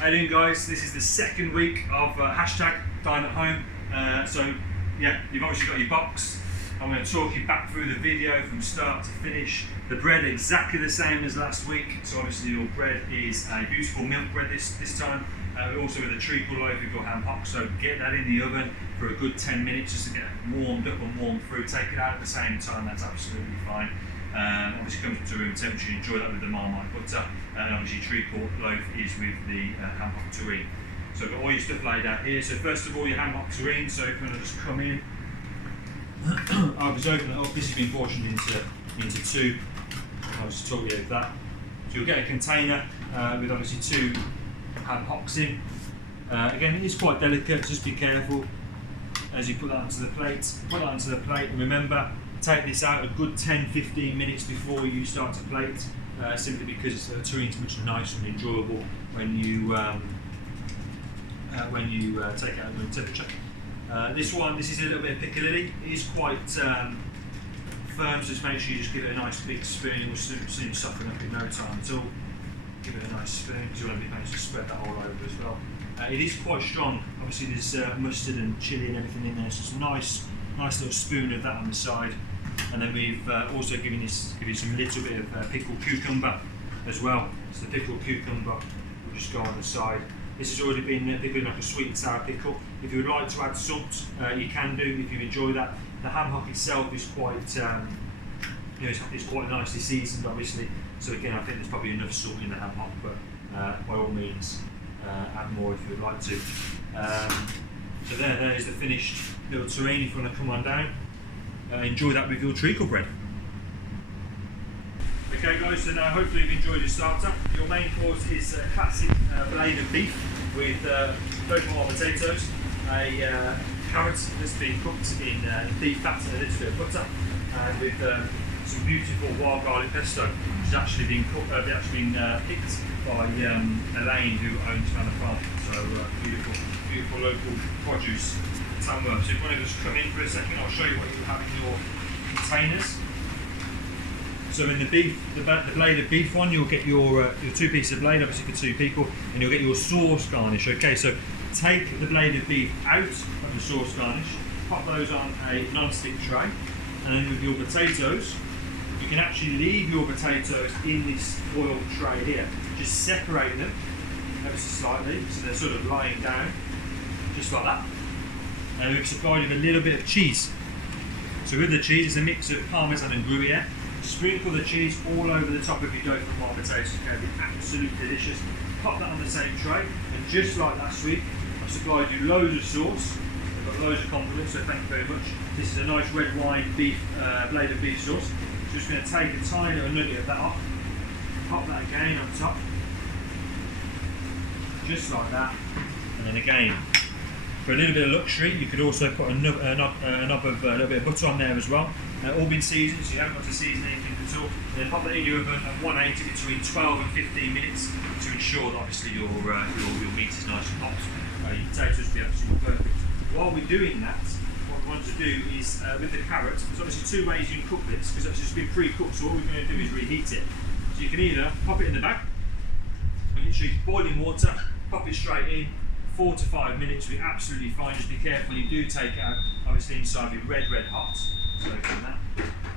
How you doing, guys? This is the second week of hashtag Dine at Home. So yeah, you've obviously got your box. I'm going to talk you back through the video from start to finish. The bread exactly the same as last week. So obviously your bread is a beautiful milk bread this time. Also with a treacle loaf with your ham hock. So get that in the oven for a good 10 minutes just to get it warmed up and warmed through. Take it out at the same time, that's absolutely fine. Obviously comes up to room temperature, enjoy that with the Marmite butter, and obviously treacle loaf is with the ham hock terrine. So I've got all your stuff laid out here. So first of all, your ham hock terrine. So if you want to just come in, I'll just open it up. This has been portioned into two. I'll just talk you over that. So you'll get a container with obviously two ham hocks in. Again, it is quite delicate, just be careful as you put that onto the plate. Put that onto the plate, and remember, take this out a good 10-15 minutes before you start to plate, simply because the terrine's much nicer and enjoyable when you take it out at room temperature. This is a little bit of piccalilli. It is quite firm, so just make sure you just give it a nice big spoon. It will soon soften up in no time at all. Give it a nice spoon because you want to be managed to spread that all over as well. It is quite strong. Obviously there's mustard and chilli and everything in there, so it's a nice little spoon of that on the side. And then we've also given you some little bit of pickled cucumber as well. So the pickled cucumber will just go on the side. This has already been pickled like a sweet and sour pickle. If you would like to add salt, you can do if you enjoy that. The ham hock itself is quite, it's quite nicely seasoned, obviously. So again, I think there's probably enough salt in the ham hock, but by all means, add more if you would like to. So there is the finished little terrine. If you want to come on down, enjoy that with your treacle bread. Okay guys, so now hopefully you've enjoyed your starter. Your main course is a classic blade of beef with both more potatoes, a carrot that's been cooked in beef fat and a little bit of butter, and with some beautiful wild garlic pesto, which has actually been picked by Elaine, who owns Manor Farm. So beautiful local produce. So if you want to just come in for a second, I'll show you what you have in your containers. So in the blade of beef one, you'll get your two pieces of blade, obviously for two people, and you'll get your sauce garnish. Okay, so take the blade of beef out of the sauce garnish, pop those on a non-stick tray, and then with your potatoes, you can actually leave your potatoes in this foil tray here. Just separate them ever so slightly, so they're sort of lying down, just like that. And we've supplied with a little bit of cheese. So with the cheese, it's a mix of Parmesan and Gruyere. Sprinkle the cheese all over the top of your dough from our potatoes. It's going to be absolutely delicious. Pop that on the same tray, and just like last week, I've supplied you loads of sauce. I've got loads of compliments, so thank you very much. This is a nice red wine beef blade of beef sauce. Just going to take a tiny little nugget of that off, pop that again on top, just like that, and then again. For a little bit of luxury, you could also put a little bit of butter on there as well. All been seasoned, so you haven't got to season anything at all. And then pop that in your oven at 180 between 12 and 15 minutes to ensure that obviously your meat is nice and hot. Your potatoes will be absolutely perfect. While we're doing that, what we want to do is with the carrot, there's obviously two ways you can cook this because it's just been pre-cooked. So all we're going to do is reheat it. So you can either pop it in the bag, and literally boiling water, pop it straight in. 4 to 5 minutes will be absolutely fine. Just be careful you do take out obviously inside be red hot. So again,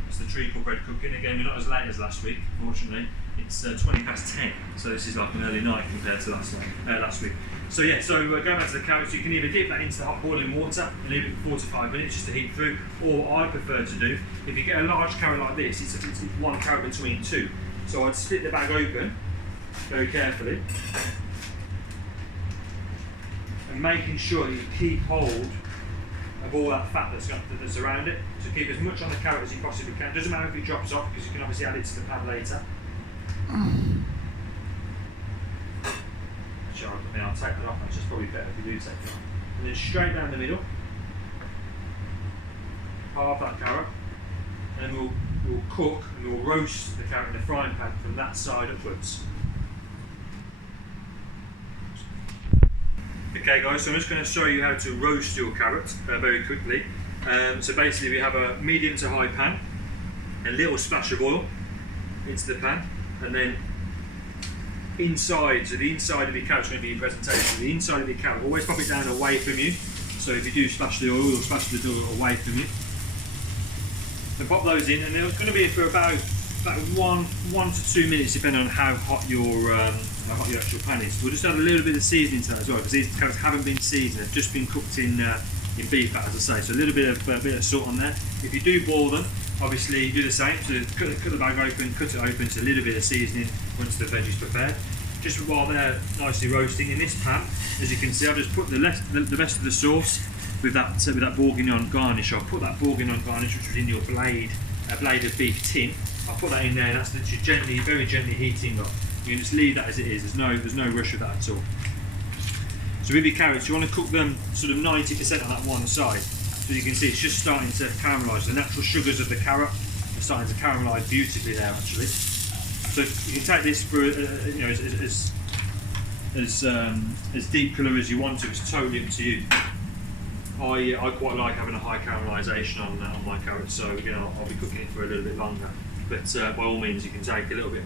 it's the treacle bread cooking. Again, we're not as late as last week, fortunately. It's 20 past 10, so this is like an early night compared to last week. So yeah, so going back to the carrots, you can either dip that into the hot boiling water and leave it for 4 to 5 minutes just to heat through, or I prefer to do, if you get a large carrot like this, it's one carrot between two. So I'd split the bag open very carefully, and making sure you keep hold of all that fat that's around it. So keep as much on the carrot as you possibly can. Doesn't matter if it drops off because you can obviously add it to the pan later. Sure, I'll take that off. It's just probably better if you do take it off. And then straight down the middle, half that carrot, and we'll cook and we'll roast the carrot in the frying pan from that side upwards. Okay guys, so I'm just going to show you how to roast your carrot very quickly. So basically we have a medium to high pan, a little splash of oil into the pan, and then inside, so the inside of your carrot's going to be your presentation. The inside of your carrot, always pop it down away from you. So if you do splash the oil or splash the dough away from you. So pop those in, and they're going to be for about 1 to 2 minutes, depending on how hot your actual pan is. We'll just add a little bit of seasoning to that as well, because these carrots haven't been seasoned; they've just been cooked in beef fat, as I say. So a little bit of salt on there. If you do boil them, obviously do the same. So cut the bag open, cut it open to a little bit of seasoning once the veggies prepared. Just while they're nicely roasting in this pan, as you can see, I've just put the rest of the sauce with that bourguignon garnish. I'll put that bourguignon garnish, which was in your blade of beef tin. I'll put that in there, and that's literally very gently heating up. You can just leave that as it is. There's no rush with that at all. So with your carrots, you want to cook them sort of 90% on that one side. So you can see it's just starting to caramelise. The natural sugars of the carrot are starting to caramelise beautifully there, actually. So you can take this for as deep colour as you want to. It's totally up to you. I quite like having a high caramelisation on my carrots, so again I'll be cooking it for a little bit longer. But by all means, you can take a little bit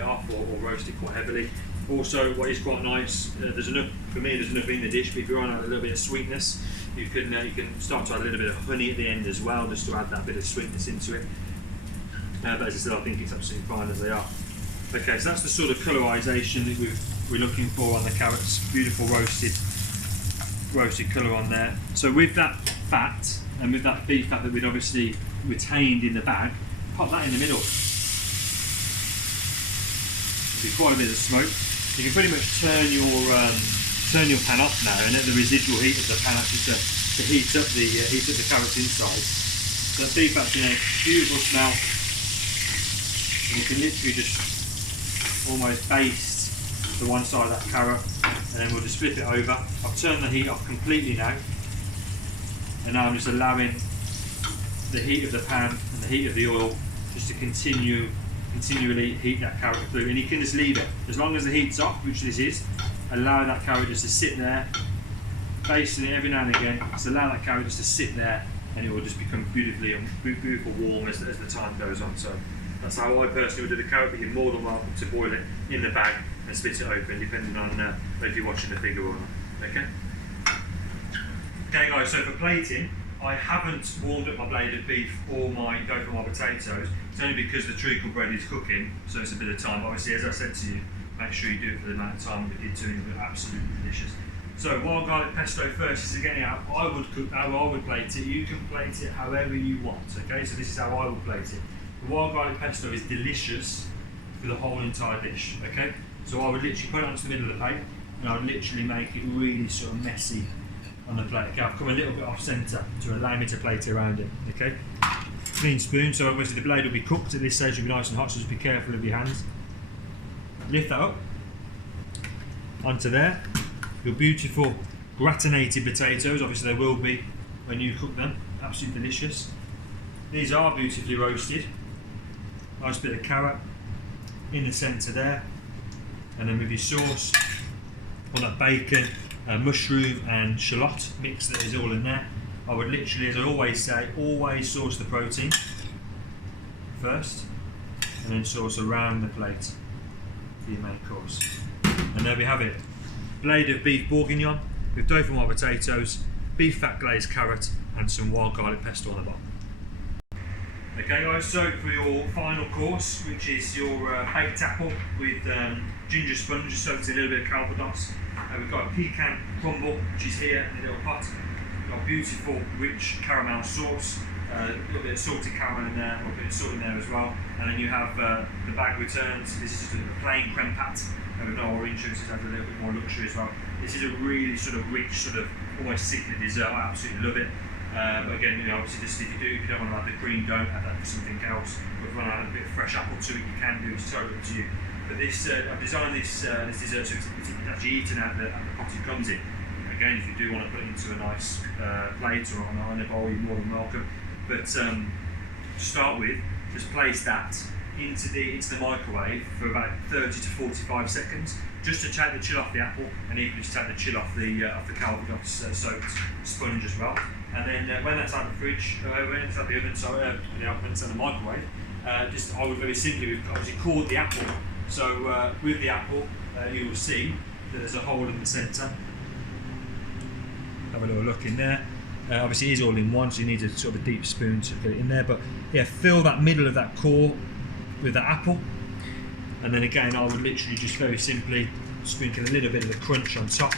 off, or roast it quite heavily. Also, what is quite nice, there's enough in the dish. But if you want to add a little bit of sweetness, you can start to add a little bit of honey at the end as well, just to add that bit of sweetness into it. But as I said, I think it's absolutely fine as they are. Okay, so that's the sort of colorisation that we're looking for on the carrots. Beautiful roasted colour on there. So with that fat and with that beef fat that we'd obviously retained in the bag, pop that in the middle. There'll be quite a bit of smoke. You can pretty much turn your pan off now and let the residual heat of the pan actually to heat up the carrots inside. So that beef fat's in a beautiful smell. And you can literally just almost baste the one side of that carrot, and then we'll just flip it over. I've turned the heat off completely now, and now I'm just allowing the heat of the pan and the heat of the oil just to continually heat that carrot through. And you can just leave it as long as the heat's off, which this is. Allow that carrot just to sit there, basting it every now and again. Just allow that carrot just to sit there, and it will just become beautiful warm as the time goes on. So that's how I personally would do the carrot, but you're more than welcome to boil it in the bag and split it open, depending on if you're watching the figure or not. Okay? Okay guys, so for plating, I haven't warmed up my blade of beef or my dough for my potatoes. It's only because the treacle bread is cooking, so it's a bit of time. Obviously, as I said to you, make sure you do it for the amount of time we did to it. It'll be absolutely delicious. So wild garlic pesto first is again how I would plate it. You can plate it however you want. Okay, so this is how I would plate it. The wild garlic pesto is delicious for the whole entire dish. Okay, so I would literally put it onto the middle of the plate, and I would literally make it really sort of messy on the plate. Okay, I've come a little bit off centre to allow me to plate it around it. Okay, clean spoon. So obviously the blade will be cooked at this stage. It'll be nice and hot. So just be careful of your hands. Lift that up onto there. Your beautiful gratinated potatoes. Obviously they will be when you cook them. Absolutely delicious. These are beautifully roasted. Nice bit of carrot in the centre there, and then with your sauce, all that bacon, mushroom and shallot mix that is all in there. I would literally, as I always say, always sauce the protein first, and then sauce around the plate for your main course. And there we have it. Blade of beef bourguignon with dough from our potatoes, beef fat glazed carrot, and some wild garlic pesto on the bottom. Okay guys, so for your final course, which is your baked apple with ginger sponge soaked in a little bit of calvados. We've got a pecan crumble, which is here in a little pot. We've got beautiful, rich caramel sauce, a little bit of salted caramel in there, a bit of salt in there as well. And then you have the bag returns. This is just a plain creme pat with no orange juice. It adds a little bit more luxury as well. This is a really sort of rich, sort of almost sickly dessert. I absolutely love it. But again, obviously, just if you don't want to add the cream, don't add that for something else. But if you want to add a bit of fresh apple to it, you can do. It's totally up to you. But this, I've designed this dessert so it's actually eaten at the pot it comes in. Again, if you do want to put it into a nice plate or on a bowl, you're more than welcome. But to start with, just place that into the microwave for about 30 to 45 seconds, just to take the chill off the apple, and even just take the chill off the calvados soaked sponge as well. And then when that's out of the fridge, when it's out of the oven, when it's out of the microwave, I would very simply, we've obviously cored the apple, So with the apple, you will see that there's a hole in the centre. Have a little look in there. Obviously it is all in one, so you need a sort of a deep spoon to put it in there, but yeah, fill that middle of that core with that apple, and then again I would literally just very simply sprinkle a little bit of the crunch on top,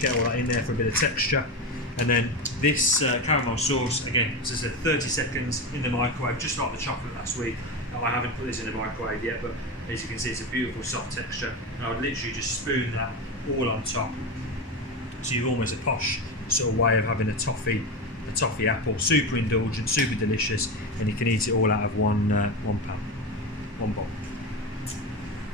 get all that in there for a bit of texture. And then this caramel sauce, again, as I said, 30 seconds in the microwave, just like the chocolate last week. I haven't put this in the microwave yet, but as you can see, it's a beautiful soft texture. And I would literally just spoon that all on top, so you've almost a posh sort of way of having a toffee apple. Super indulgent, super delicious, and you can eat it all out of one bowl.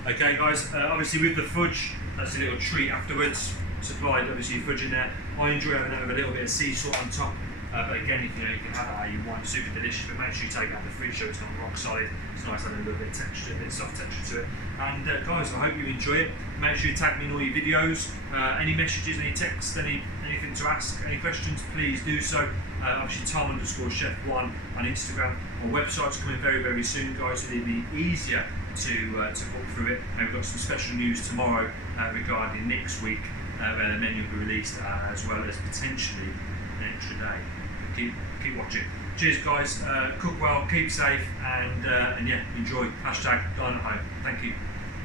Okay, guys. Obviously, with the fudge, that's a little treat afterwards. Supplied obviously fudge in there. I enjoy having that with a little bit of sea salt on top. But again, if you can have that how you want, super delicious. But make sure you take it out of the fridge so it's not rock solid. It's nice having a little bit of texture, a bit of soft texture to it. And guys, I hope you enjoy it. Make sure you tag me in all your videos. Any messages, any texts, anything to ask, any questions, please do so. Obviously Tom_chef1 on Instagram. Our website's coming very, very soon, guys, so it'll be easier to book through it. And we've got some special news tomorrow regarding next week, where the menu will be released, as well as potentially an extra day. Keep watching. Cheers, guys. Cook well, keep safe, and yeah, enjoy. #Dine at home. Thank you.